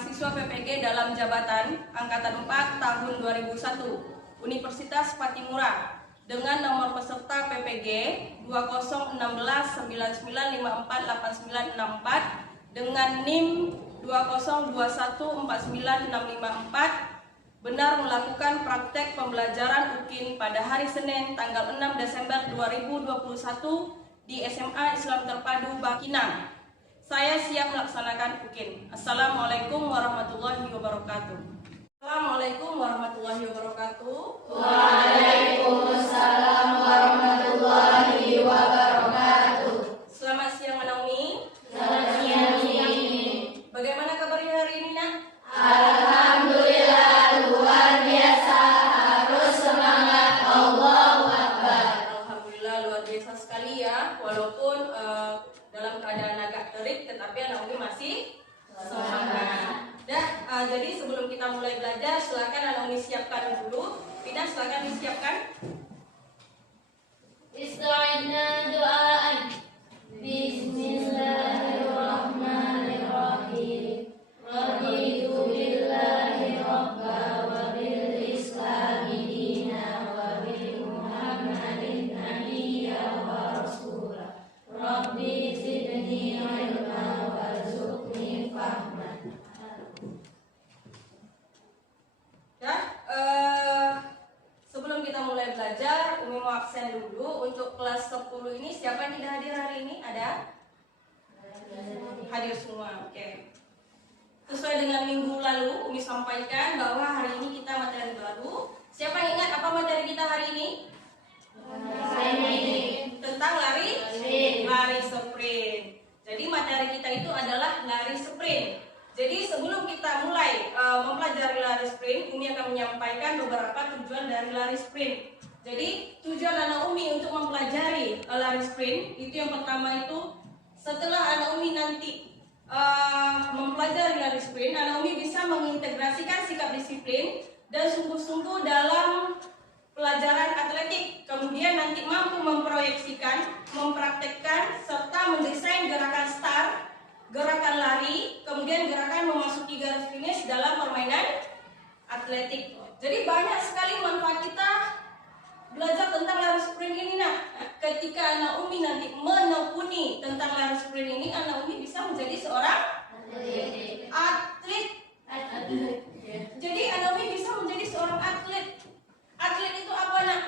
mahasiswa PPG dalam jabatan Angkatan 4 tahun 2001 Universitas Patimura dengan nomor peserta PPG 201699548964 dengan NIM 202149654 benar melakukan praktek pembelajaran UKIN pada hari Senin tanggal 6 Desember 2021 di SMA Islam Terpadu Bangkinang. Saya siap melaksanakan UKIN. Assalamualaikum warahmatullahi wabarakatuh. Assalamualaikum warahmatullahi wabarakatuh. Waalaikumsalam warahmatullahi wabarakatuh. Selamat siang Naomi. Selamat siang. Bagaimana kabarnya hari ini, Nak? Alhamdulillah luar biasa. Harus semangat. Allahu Akbar. Alhamdulillah luar biasa sekali ya. Walaupun dalam keadaan agak terik, tetapi Naomi masih semangat. Jadi sebelum kita mulai belajar, silakan Naomi siapkan dulu. Pina, silakan disiapkan. Ista'inna du'aan. Bismillahirrahmanirrahim. Raditu billahi rabba wa bil islami dina wa bil muhammadin nabiyya wa rasulah. Rabbi zidni ilma warzuqni fahman. Sebelum kita mulai belajar, Umi mau absen dulu. Untuk kelas 10 ini siapa yang tidak hadir hari ini? Ada? Hadir semua, oke. Sesuai dengan minggu lalu, Umi sampaikan bahwa hari ini kita materi baru. Siapa yang ingat apa materi kita hari ini? Tentang lari sprint. Jadi materi kita itu adalah lari sprint. Jadi sebelum kita mulai mempelajari lari sprint, Umi akan menyampaikan beberapa tujuan dari lari sprint. Jadi tujuan anak Umi untuk mempelajari lari sprint itu yang pertama itu setelah anak Umi nanti mempelajari lari sprint, anak Umi bisa mengintegrasikan sikap disiplin dan sungguh-sungguh dalam pelajaran atletik. Kemudian nanti mampu memproyeksikan, mempraktekkan serta mendesain gerakan start, gerakan lari, kemudian gerakan memasuki garis finish dalam permainan atletik. Jadi banyak sekali manfaat kita belajar tentang lari sprint ini, Nak. Ketika anak Umi nanti menekuni tentang lari sprint ini, anak Umi bisa menjadi seorang atlet. Jadi anak Umi bisa menjadi seorang atlet. Atlet itu apa, Nak?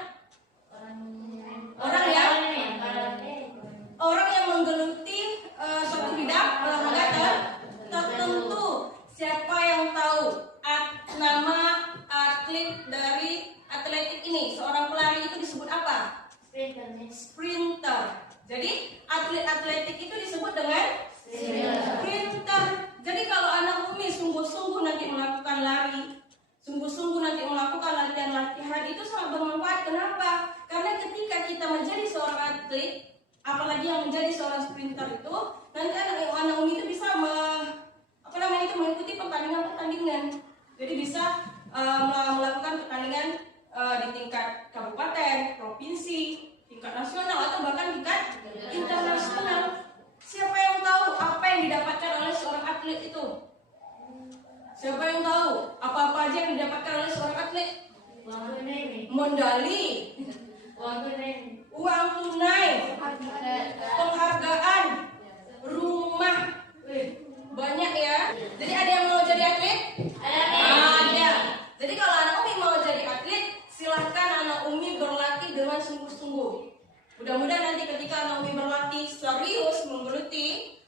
Orang yang menggeluti suatu bidang olahraga tertentu. Siapa yang tahu nama atlet dari atletik ini? Seorang pelari itu disebut apa? Sprinter. Jadi atlet atletik itu disebut dengan sprinter. Jadi kalau anak Umi sungguh-sungguh nanti melakukan lari, sungguh-sungguh nanti melakukan latihan-latihan itu sangat bermanfaat. Kenapa? Karena ketika kita menjadi seorang atlet, apalagi yang menjadi seorang sprinter itu, nanti anak Umi itu bisa mengikuti pertandingan. Jadi bisa melakukan pertandingan di tingkat kabupaten, provinsi, tingkat nasional atau bahkan tingkat internasional. Siapa yang tahu apa yang didapatkan oleh seorang atlet itu? Siapa yang tahu apa-apa aja yang didapatkan oleh seorang atlet? Medali, uang tunai, penghargaan, rumah, banyak ya. Jadi ada yang mau jadi atlet? Ada. Jadi kalau anak Umi mau jadi atlet, silahkan anak Umi berlatih dengan sungguh-sungguh. Mudah-mudahan nanti ketika anak Umi berlatih serius menggeluti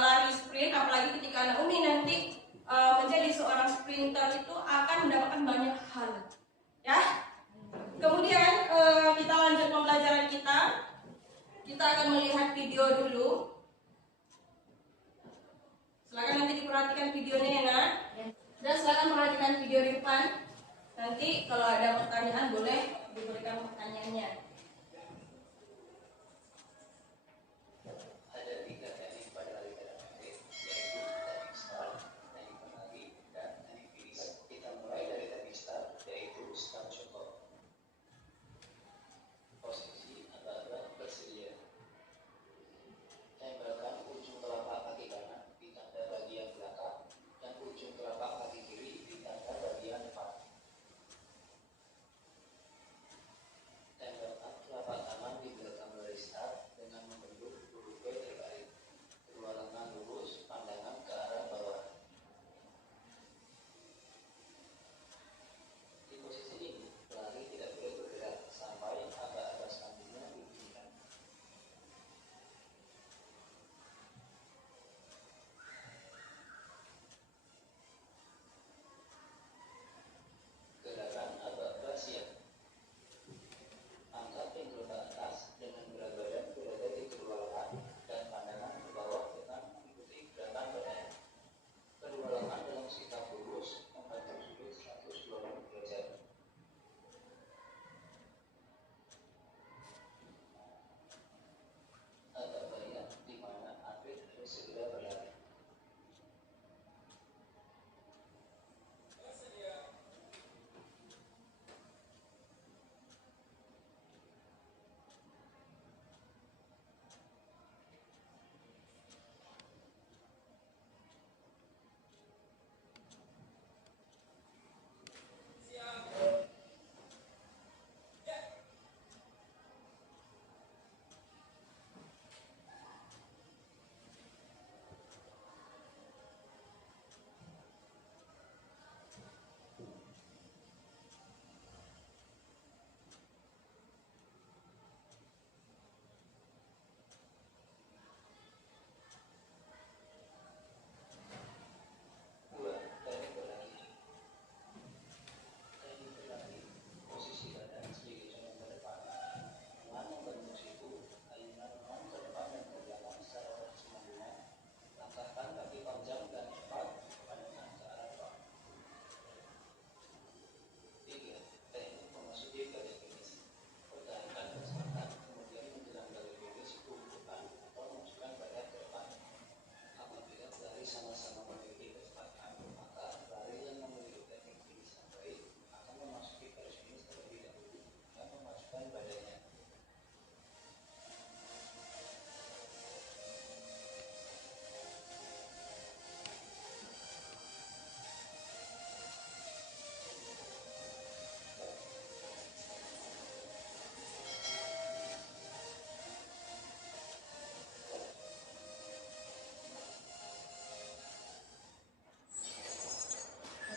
lari sprint, apalagi ketika anak Umi nanti menjadi seorang sprinter itu akan mendapatkan banyak hal. Ya. Kemudian kita lanjut pembelajaran kita. Kita akan melihat video dulu. Silakan nanti diperhatikan videonya ya, Nak. Dan silakan perhatikan video di depan. Nanti kalau ada pertanyaan boleh diberikan pertanyaannya. Tempelkan ujung telapak kaki kanan di tanda bagian belakang dan ujung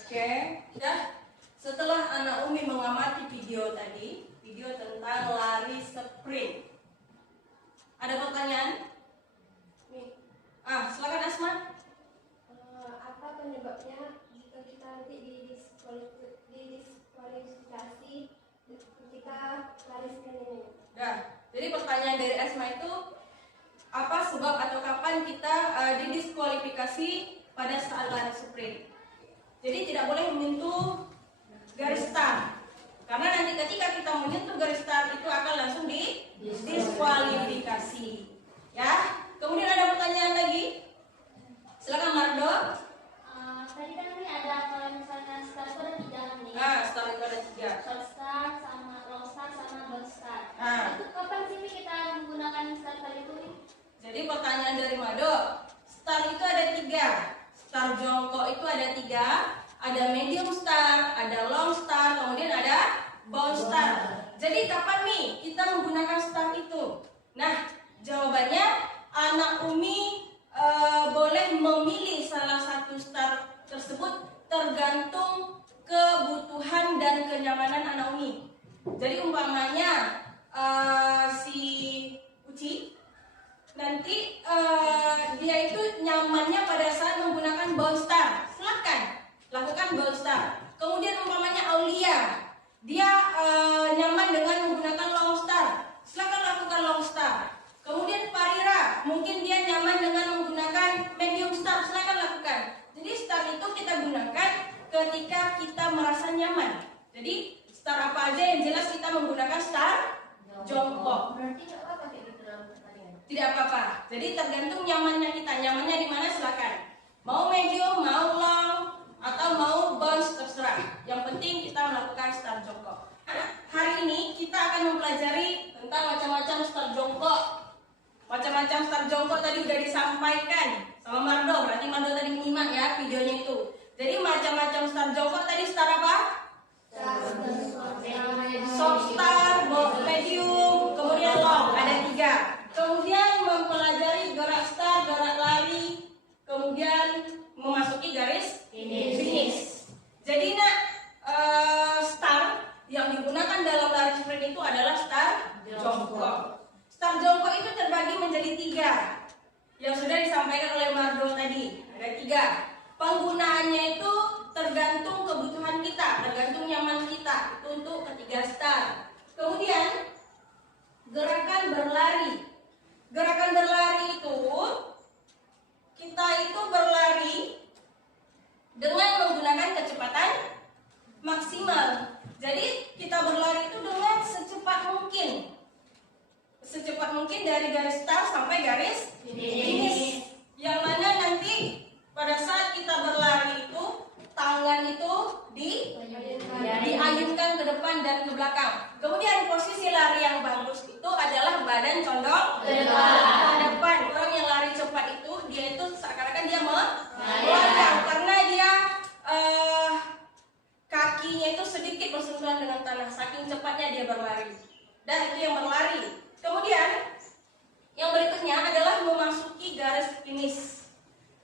Oke, udah. Setelah anak Umi mengamati video tadi, video tentang lari sprint, ada pertanyaan? Nih. Silakan Asma. Apa penyebabnya jika kita nanti didiskualifikasi ketika lari sprint ini? Jadi pertanyaan dari Asma itu, apa sebab atau kapan kita didiskualifikasi pada saat lari sprint? Jadi tidak boleh menyentuh garis start, karena nanti ketika kita menyentuh garis start itu akan langsung didiskualifikasi. Ya. Kemudian ada pertanyaan lagi? Silakan Mardo. Tadi kan ini ada kalau misalkan start itu ada 3 nih. Start itu ada 3. Short start sama long start sama bold start. Itu kapan sih Mi kita menggunakan start itu nih? Jadi pertanyaan dari Mado, start itu ada 3. Start jongkok itu ada 3. Ada medium start, ada long start, kemudian ada bound start. Jadi kapan nih kita menggunakan start itu? Nah, jawabannya anak Umi boleh memilih salah satu start tersebut tergantung kebutuhan dan kenyamanan anak Umi. Jadi umpamanya si Uci nanti dia itu nyamannya pada saat menggunakan bound start, silakan lakukan bound start. Kemudian umpamanya Aulia, dia nyaman dengan menggunakan long start, silakan lakukan long start. Kemudian Farira, mungkin dia nyaman dengan menggunakan medium start, silakan lakukan. Jadi start itu kita gunakan ketika kita merasa nyaman. Jadi start apa aja yang jelas kita menggunakan start jongkok. Berarti nggak apa-apa kayak gitu dalam pertandingan? Tidak apa-apa. Jadi tergantung nyamannya kita. Nyamannya di mana silakan. Mau medium, mau long, atau mau bounce terserah. Yang penting kita melakukan start jongkok. Hari ini kita akan mempelajari tentang macam-macam start jongkok. Macam-macam start jongkok tadi sudah disampaikan sama Mardo. Berarti Mardo tadi menyimak ya videonya itu. Jadi macam-macam start jongkok tadi start apa? Short start, medium, kemudian long. Ada 3. Kemudian mempelajari gerak start, gerak lari, kemudian memasuki garis finish. Jadi nak start yang digunakan dalam lari sprint itu adalah start jongkok. Start jongkok itu terbagi menjadi 3 yang sudah disampaikan oleh Mardo tadi. Ada 3. Penggunaannya itu tergantung kebutuhan kita, tergantung nyaman kita. Itu untuk ketiga start. Kemudian gerakan berlari. Gerakan berlari itu kita itu berlari dengan menggunakan kecepatan maksimal. Jadi kita berlari itu dengan secepat mungkin. Secepat mungkin dari garis start sampai garis finish. Yang mana nanti pada saat kita berlari itu tangan itu diayunkan ke depan dan ke belakang. Kemudian posisi lari yang bagus itu adalah badan condong ke depan. Orang yang lari cepat itu dia itu seakan-akan dia melayang karena dia kakinya itu sedikit bersentuhan dengan tanah, saking cepatnya dia berlari. Dan itu yang berlari. Kemudian yang berikutnya adalah memasuki garis finish.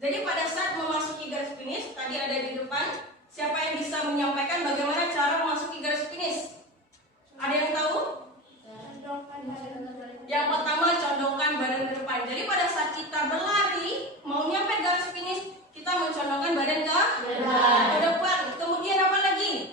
Jadi pada saat memasuki garis finish, tadi ada di depan, siapa yang bisa menyampaikan bagaimana cara memasuki garis finish? Ada yang tahu? Yang pertama, condongkan badan ke depan. Jadi pada saat kita berlari, mau nyampe garis finish, kita mencondongkan badan ke depan. Kemudian apa lagi?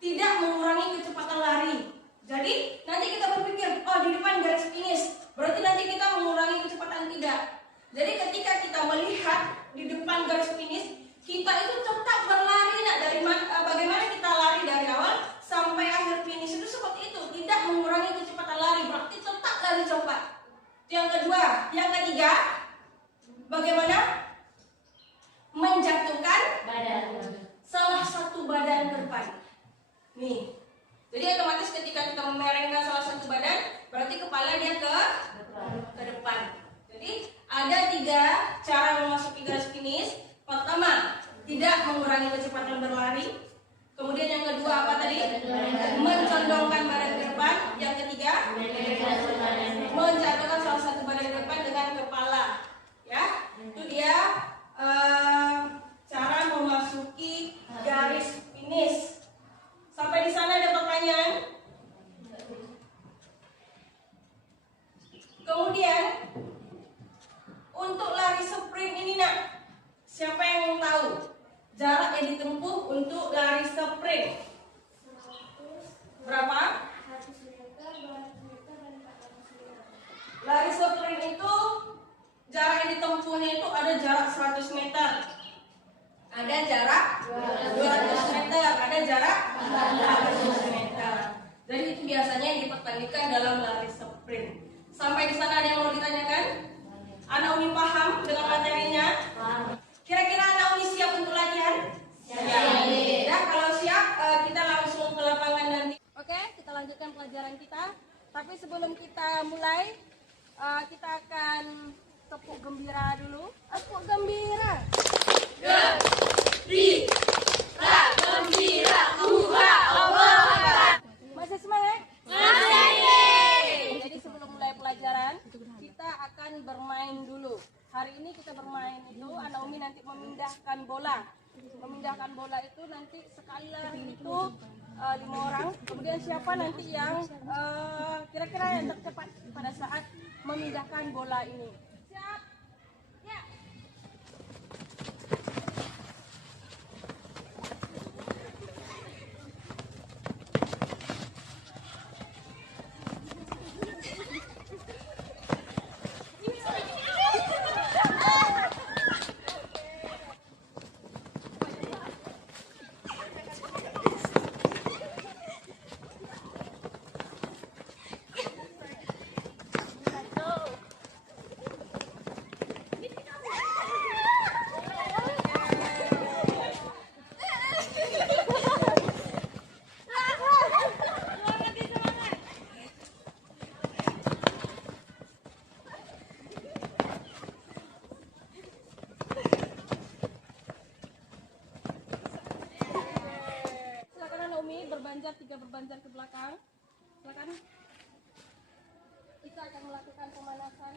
Tidak mengurangi kecepatan lari. Jadi nanti kita berpikir, oh di depan garis finish, berarti nanti kita mengurangi kecepatan. Tidak. Jadi ketika kita melihat di depan garis finish, kita itu tetap berlari. Nah, dari bagaimana kita lari dari awal sampai akhir finish itu seperti itu, tidak mengurangi kecepatan lari, berarti tetap lari cepat. Yang kedua, yang ketiga, bagaimana menjatuhkan salah satu badan ke depan. Nih, jadi otomatis ketika kita memerengkan salah satu badan, berarti kepala dia ke depan. Jadi ada 3 cara memasuki garis finish. Pertama, tidak mengurangi kecepatan berlari. Kemudian yang kedua apa tadi? Mencondongkan badan ke depan. Yang ketiga, menjatuhkan salah satu badan ke depan dengan kepala. Ya, itu dia cara memasuki ingat, siapa yang tahu jarak yang ditempuh untuk lari sprint? Berapa? 100 meter, 200 meter, dan 400 meter. Lari sprint itu jarak yang ditempuhnya itu ada jarak 100 meter, ada jarak 200 meter, ada jarak 400 meter. Jadi itu biasanya yang dipertandingkan dalam lari sprint. Sampai di sana ada yang mau ditanyakan? Anak Umi paham dengan materinya? Kira-kira anak Umi siap untuk latihan? Siap. Ya, kalau siap kita langsung ke lapangan nanti. Oke, kita lanjutkan pelajaran kita. Tapi sebelum kita mulai, kita akan tepuk gembira dulu. Tepuk gembira. Gembira, gembira, hurra, Allah. Masih semangat? Masih. Jadi sebelum mulai pelajaran, kita akan bermain dulu. Hari ini kita bermain itu, anak Umi nanti memindahkan bola. Memindahkan bola itu nanti sekali lari itu 5 orang. Kemudian siapa nanti yang kira-kira yang tercepat pada saat memindahkan bola ini? Siap? Ya. Berbanjar ke belakang. Silakan. Kita akan melakukan pemanasan.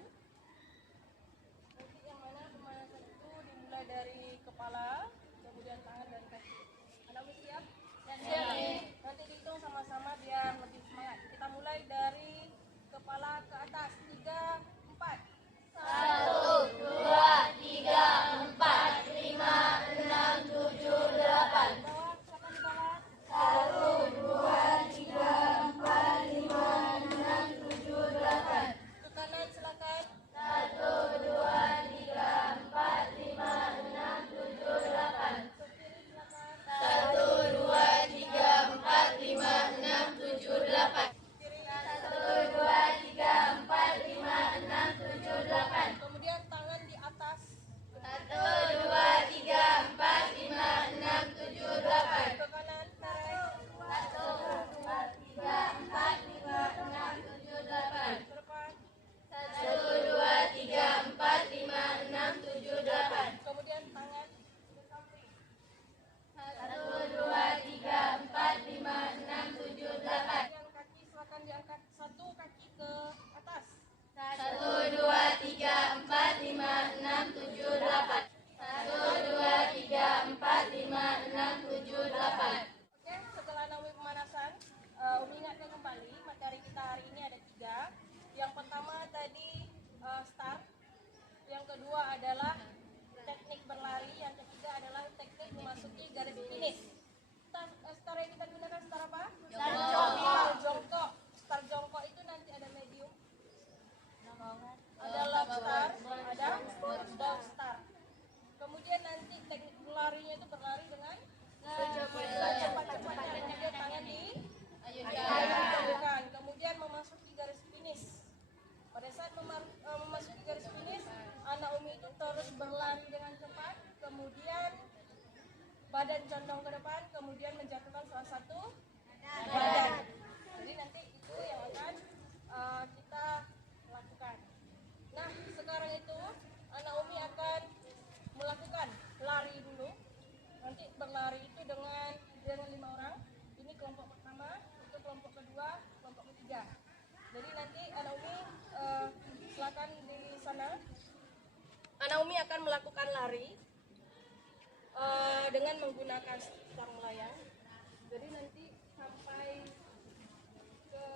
Nanti yang mana pemanasan itu dimulai dari kepala, kemudian tangan dan kaki. Anda siap? Siap. Nanti dihitung sama-sama biar lebih semangat. Kita mulai dari kepala ke atas. 3, 4. 1, 2, 3, 4, 5, 6, 7, 8. Bawah, silakan di bawah. 1, 2, 3, 4, 5, 6, 7, 8. Ke kanan silakan. 1, 2, 3, 4, 5, 6, 7, 8. Ke kiri silakan. 1, 2, 3, 4, 5, 6, 7, 8. Kiri. 1, 2, 3, 4, 5, 6, 7, 8. Kemudian tangan di atas. 1, 2, 3, 4, 5, 6, 7, 8. Ke kanan. 1, 2, 3, 4, 5, 6, 7, 8. Ke depan. 1, 2, 3, 4, 5, 6, 7, 8. Kemudian tangan ke samping. 1, 2, 3, 4, 5, 6, 7, 8. Kemudian kaki silakan diangkat satu kaki ke atas. 1, 2, 3, 4, 5, 6, 7, 8. 1, 2, 3, 4, 5, 6, 7, 8. Oke, setelah Umi pemanasan, Umi ingatkan kembali materi kita hari ini ada 3. Yang pertama tadi start, yang kedua adalah teknik berlari, yang ketiga adalah teknik memasuki garis finish. Start yang kita gunakan start apa? Start jongkok. Start jongkok itu nanti ada medium, ada lap start, ada down start. Kemudian nanti teknik berlarinya itu berlari dengan cepat-cepatnya. Kemudian tangan diayunkan. Kemudian memasuki garis finish. Pada saat memasuki garis finish, anak Umi itu terus berlari dengan cepat. Kemudian badan condong ke depan. Kemudian menjatuhkan salah satu badan. Jadi nanti itu yang akan kita lakukan. Nah, sekarang itu anak Umi akan melakukan lari dulu. Nanti berlari itu dengan 5 orang. Ini kelompok pertama, itu kelompok kedua, kelompok ketiga. Jadi nanti anak Umi silakan di sana. Anak Umi akan melakukan lari dengan menggunakan stang layang. Jadi nanti sampai ke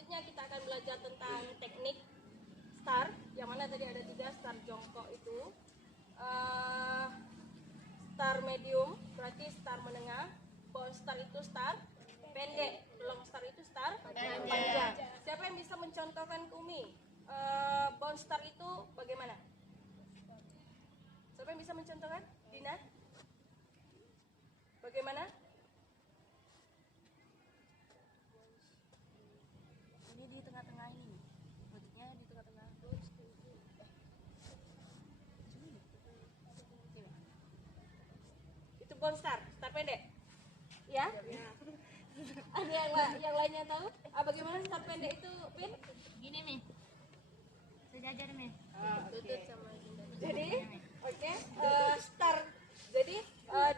selanjutnya kita akan belajar tentang teknik star, yang mana tadi ada 3 star jongkok itu. Star medium berarti star menengah, bone star itu star pendek, long star itu star panjang. Siapa yang bisa mencontohkan ke Umi bone star itu bagaimana? Siapa yang bisa mencontohkan? Dina? Bagaimana? Ini di tengah-tengah ini. Bentuknya di tengah-tengah. Itu bone star pendek. Ya? Ada yang lainnya tahu? Bagaimana star pendek itu, Pin? Gini nih. Sejajar nih. Okay. Jadi, oke, star. Jadi,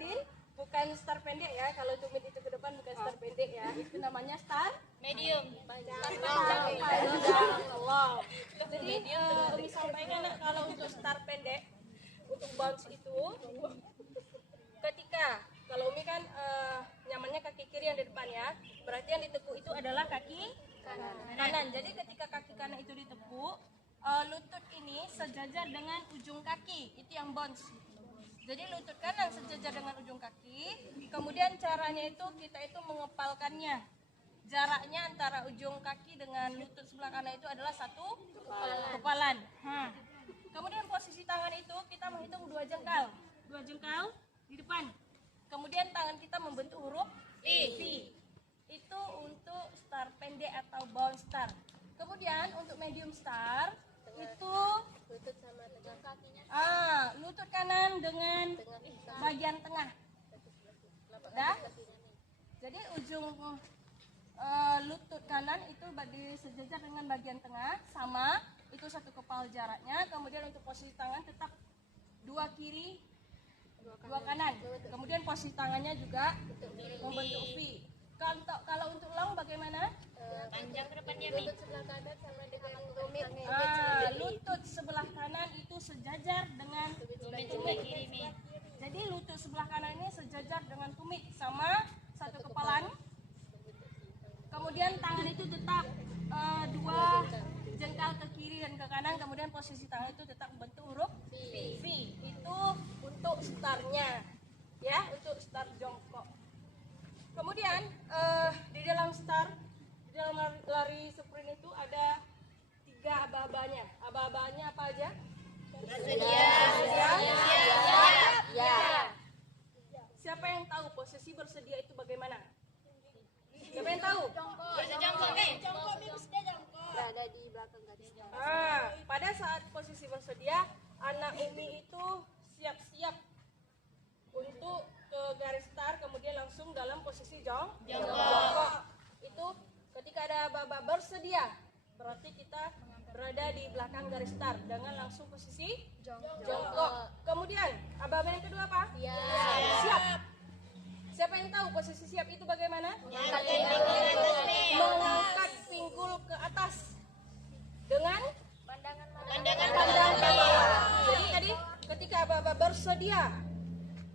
Din, bukan star pendek ya. Kalau tumit itu ke depan bukan star pendek ya. Itu namanya star Medium. panjang. Jadi, Umi sampaikan kalau untuk star pendek, untuk bounce itu, ketika kalau Umi kan nyamannya kaki kiri yang di depan ya, berarti yang ditekuk itu adalah kaki kanan. Jadi ketika kaki kanan itu ditekuk, lutut ini sejajar dengan ujung kaki, itu yang bounce. Jadi lutut kanan sejajar dengan ujung kaki, kemudian caranya itu kita itu mengepalkannya. Jaraknya antara ujung kaki dengan lutut sebelah kanan itu adalah 1 kepalan. Kemudian posisi tangan itu kita menghitung 2 jengkal di depan. Kemudian tangan kita membentuk huruf V. Itu untuk star pendek atau bound star. Kemudian untuk medium star itu Lutut sama tegak kakinya. lutut kanan dengan bagian tengah. Dah? Jadi ujung lutut kanan itu sejajar dengan bagian tengah, sama itu 1 kepal jaraknya. Kemudian untuk posisi tangan tetap 2 kiri 2 kanan. Kemudian posisi tangannya juga membentuk V. Kalau untuk long bagaimana? Panjang ke depannya nih. Lutut sebelah kanan sama dengan tumit. Lutut sebelah kanan itu sejajar dengan Tumit kiri nih. Jadi lutut sebelah kanan ini sejajar dengan tumit, sama 1 kepalan. Kemudian tangan itu tetap 2 jengkal ke kiri dan ke kanan. Kemudian posisi tangan itu tetap membentuk huruf V. Itu untuk starnya, ya, untuk star jongkok. Kemudian di dalam lari sprint itu ada 3 aba-abanya. Aba-abanya apa aja? Siapa yang tahu posisi bersedia itu bagaimana? Siapa yang tahu? Jongkok nih. Berada di belakang garis. Pada saat posisi bersedia, anak Umi itu siap-siap untuk ke garis start, kemudian langsung dalam posisi jongkok. Itu ketika ada aba-aba bersedia, berarti kita berada di belakang garis start dengan langsung posisi jongkok. Kemudian aba-aba yang kedua apa? Siap. Siapa yang tahu posisi siap itu bagaimana? Mengangkat pinggul ke atas dengan pandangan ke bawah. Jadi tadi ketika aba-aba bersedia,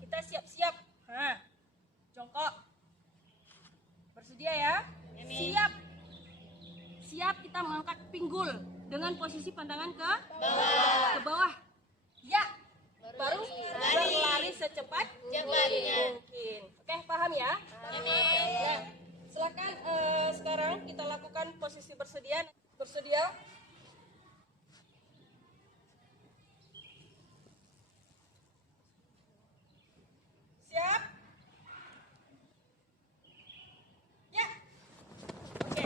kita siap-siap. Jongkok. Bersedia ya? Siap. Siap kita mengangkat pinggul dengan posisi pandangan ke bawah. Ya. Baru berlari secepat mungkin. Oke, paham ya? Nah, silakan sekarang kita lakukan posisi bersedia. Bersedia. Siap? Ya. Oke.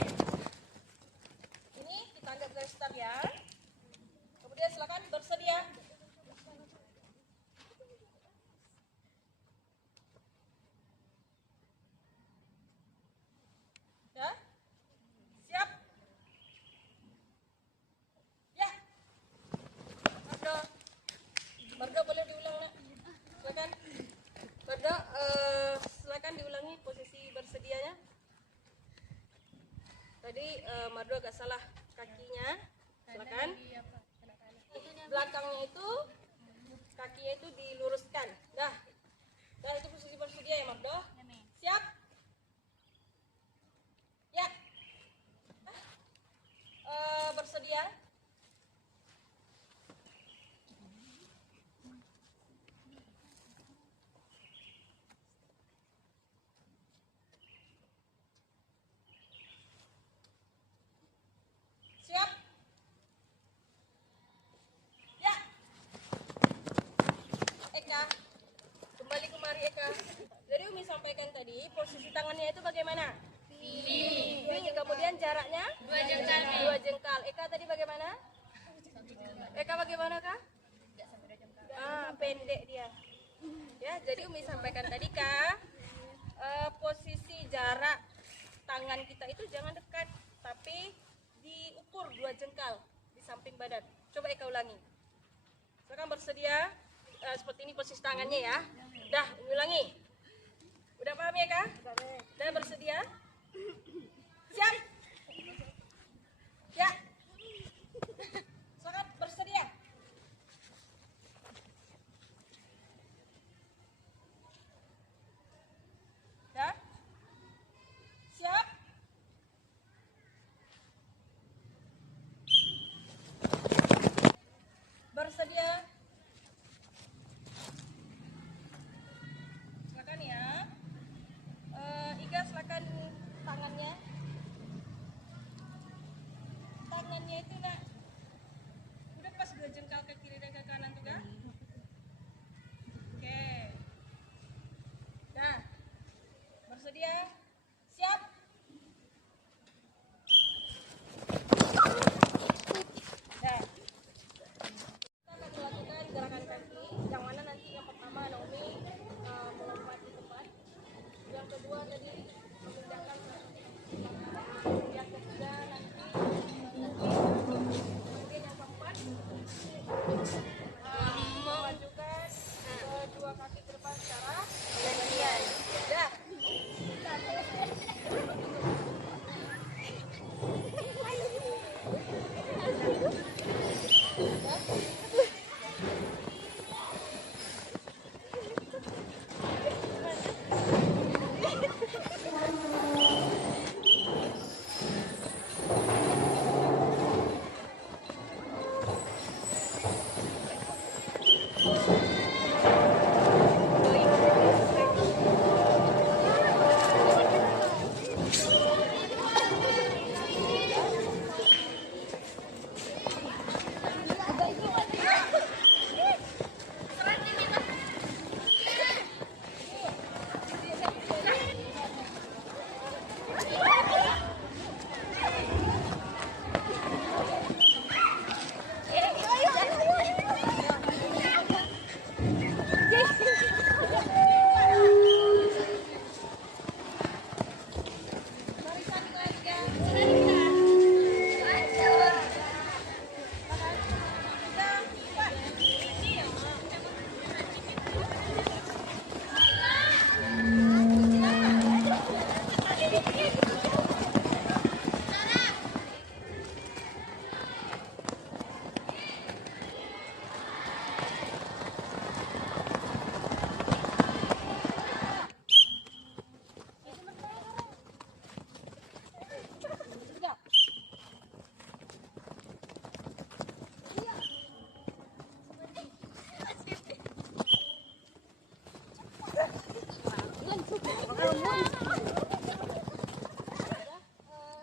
Ini kita anggap garis start ya. Kemudian silakan bersedia. Ya. Siap? Ya. Marga boleh diulang, Nak? Silakan. Marga, silakan diulangi posisi bersedianya. Tadi Marga agak salah kakinya. Silakan. Belakangnya itu posisi tangannya itu bagaimana? V. Kemudian jaraknya? 2 jengkal. 2 jengkal. Eka tadi bagaimana? Eka bagaimana kah? Pendek dia. Ya, jadi Umi sampaikan tadi kah, posisi jarak tangan kita itu jangan dekat, tapi diukur 2 jengkal di samping badan. Coba Eka ulangi. Sekarang bersedia, seperti ini posisi tangannya ya. Dah, ulangi. Udah paham ya kak? Udah bersedia? Siap? Ya. Sekarang bersedia? Dah? Siap? Bersedia? Silakan ya. Iga silakan tangannya. Tangannya itu nak udah pas 2 jengkal ke kiri dan ke kanan juga. Oke. Nah, bersedia? Siap? Nah, kita akan melakukan gerakan kaki. Yang mana nanti yang pertama Naomi melompat di depan. Yang kedua tadi memindahkan yang ketiga nanti kemudian yang keempat memajukan kedua kaki ke depan secara gantian. Dah.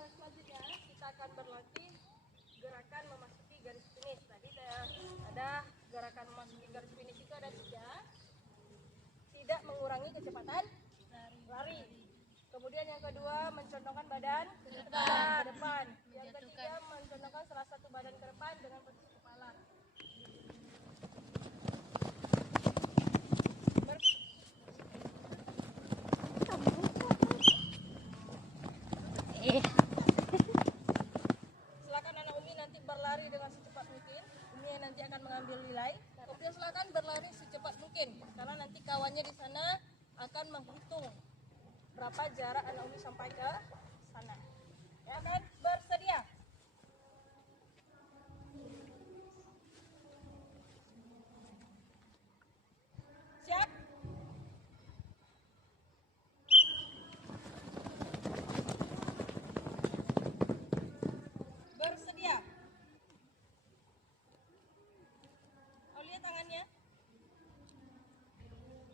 Selanjutnya kita akan berlatih gerakan memasuki garis finish. Tadi ada gerakan memasuki garis finish itu ada 3. Tidak mengurangi kecepatan lari. Kemudian yang kedua mencondongkan badan ke depan. Yang ketiga mencondongkan salah satu badan ke depan dengan posisi kepala. Silakan anak Umi nanti berlari dengan secepat mungkin. Umi nanti akan mengambil nilai. Kemudian silakan berlari secepat mungkin karena nanti kawannya di sana akan menghitung berapa jarak anak Umi sampai ke sana. Ya kan? Bersedia? Siap? Bersedia? Oh, lihat tangannya.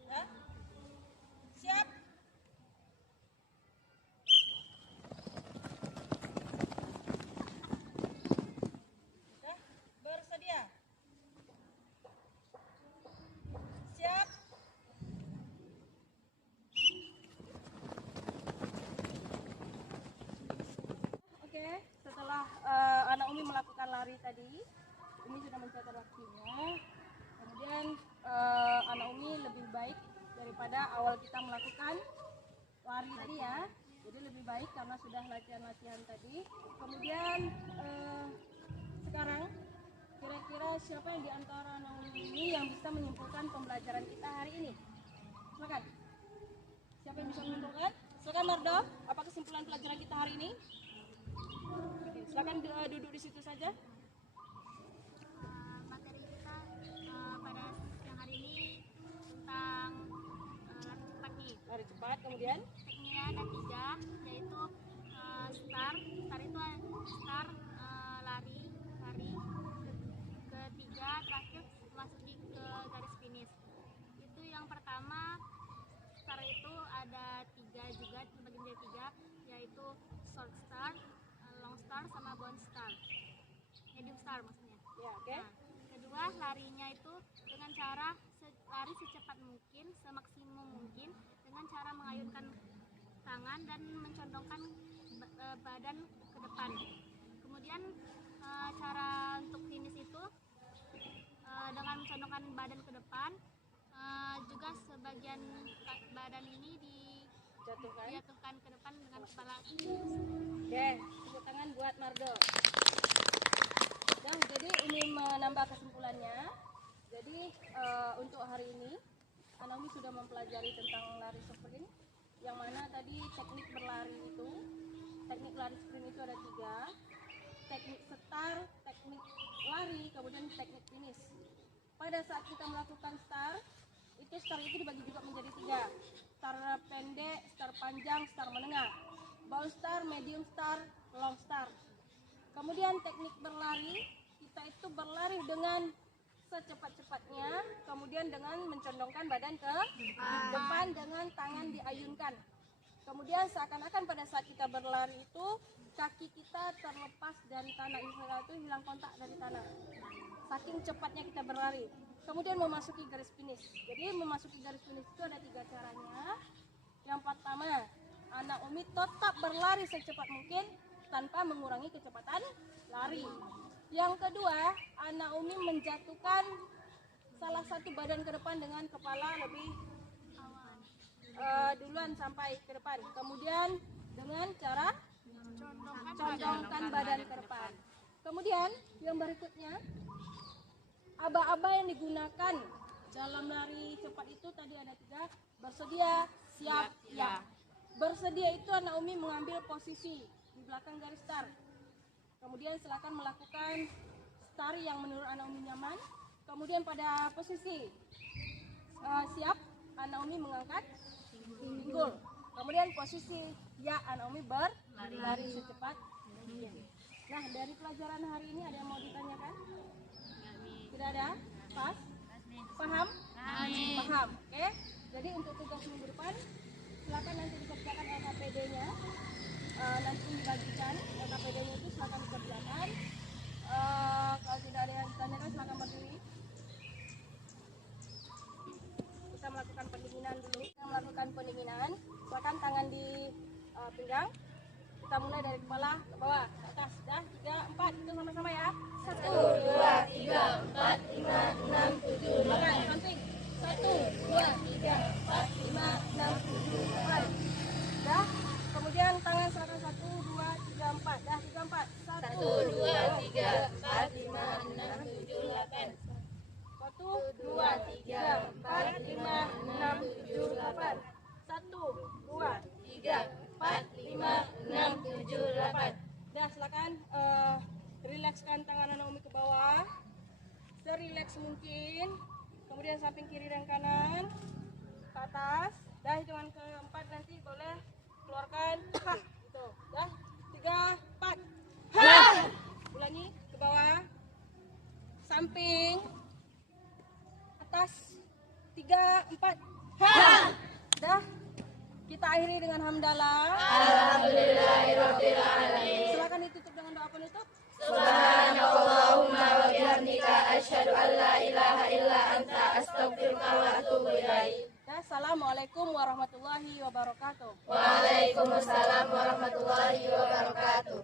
Hah? Siap? tadi. Umi sudah mencatat waktunya. Kemudian anak Umi lebih baik daripada awal kita melakukan lari tadi ya. Jadi lebih baik karena sudah latihan-latihan tadi. Kemudian sekarang kira-kira siapa yang diantara anak Umi ini yang bisa menyimpulkan pembelajaran kita hari ini? Silakan. Siapa yang bisa menyimpulkan? Silakan Mardo. Apa kesimpulan pelajaran kita hari ini? Oke, silakan duduk di situ saja. Materi kita pada siang hari ini tentang lari cepat nih. Lari cepat, kemudian Tekniknya ada 3, yaitu start itu start, lari, ketiga terakhir masuki ke garis finish. Itu yang pertama, start itu ada 3 juga, terbagi menjadi 3, yaitu short start, long start, sama bound start, medium start maksudnya. ya, oke. Nah, kedua, larinya itu dengan cara lari secepat mungkin, semaksimum mungkin, dengan cara mengayunkan tangan dan mencondongkan badan ke depan. Kemudian cara untuk finish itu dengan mencondongkan badan ke depan, juga sebagian badan ini dijatuhkan ke depan dengan kepala. Oke, tepuk tangan buat Mardo. Nah, jadi ini menambah kesimpulannya. Jadi untuk hari ini anak Umi sudah mempelajari tentang lari sprint, yang mana tadi teknik berlari itu, teknik lari sprint itu ada 3, teknik start, teknik lari, kemudian teknik finish. Pada saat kita melakukan start itu dibagi juga menjadi 3, start pendek, start panjang, start menengah, bound start, medium start, long start. Kemudian teknik berlari, kita itu berlari dengan secepat-cepatnya, kemudian dengan mencondongkan badan ke depan dengan tangan diayunkan. Kemudian seakan-akan pada saat kita berlari itu kaki kita terlepas dari tanah, itu hilang kontak dari tanah. Saking cepatnya kita berlari. Kemudian memasuki garis finish. Jadi memasuki garis finish itu ada 3 caranya. Yang pertama, anak Umi tetap berlari secepat mungkin tanpa mengurangi kecepatan lari. Yang kedua, anak Umi menjatuhkan salah satu badan ke depan dengan kepala lebih duluan sampai ke depan. Kemudian dengan cara condongkan badan ke depan. Kemudian yang berikutnya, aba-aba yang digunakan dalam lari cepat itu tadi ada 3, bersedia, siap, ya. Bersedia itu anak Umi mengambil posisi di belakang garis start. Kemudian silakan melakukan start yang menurut anak Umi nyaman. Kemudian pada posisi siap, anak Umi mengangkat pinggul. Kemudian posisi ya, anak Umi berlari secepat mungkin. Nah, dari pelajaran hari ini ada yang mau ditanyakan? Tidak ada? Pas? Paham? Paham. Oke. Jadi untuk tugas minggu depan silakan nanti dikerjakan LKPD-nya. Nanti dibagikan LKPD-nya itu silakan dikerjakan. Kalau tidak ada yang ditanyakan silakan berdiri. Kita melakukan pendinginan dulu. Kita melakukan pendinginan. Silakan tangan di pinggang. Kita mulai dari kepala ke bawah, ke atas. Dah, 3, 4. Kita sama-sama ya. 1, 2, 3, 4, 5, 6, 7, 8. Samping. 1, 2, 3, 4, 5, 6, 7, 8. Dah. Kemudian tangan silakan 1, 2, 3, 4. Dah, 3, 4. 1, 2, 3, 4, 5, 6, 7, 8. 1, 2, 3, 4, 5, 6, 7, 8. 1, 2, 3, 4, 5, 6, 7, 8. Dah, silakan rilekskan tangan anak Umi ke bawah, serileks mungkin. Kemudian samping kiri dan kanan ke atas. Dah, hitungan keempat nanti boleh keluarkan. Gitu. Dah, 3, 4. Ulangi ke bawah, samping, atas, 3, 4. Dah. Kita akhiri dengan hamdalah. Alhamdulillahirabbil alamin. Silakan ditutup dengan doa penutup. Subhanakallahumma wa bihamdika asyhadu an la ilaha illa anta astaghfiruka wa atubu ilaik. Assalamualaikum warahmatullahi wabarakatuh. Waalaikumsalam warahmatullahi wabarakatuh.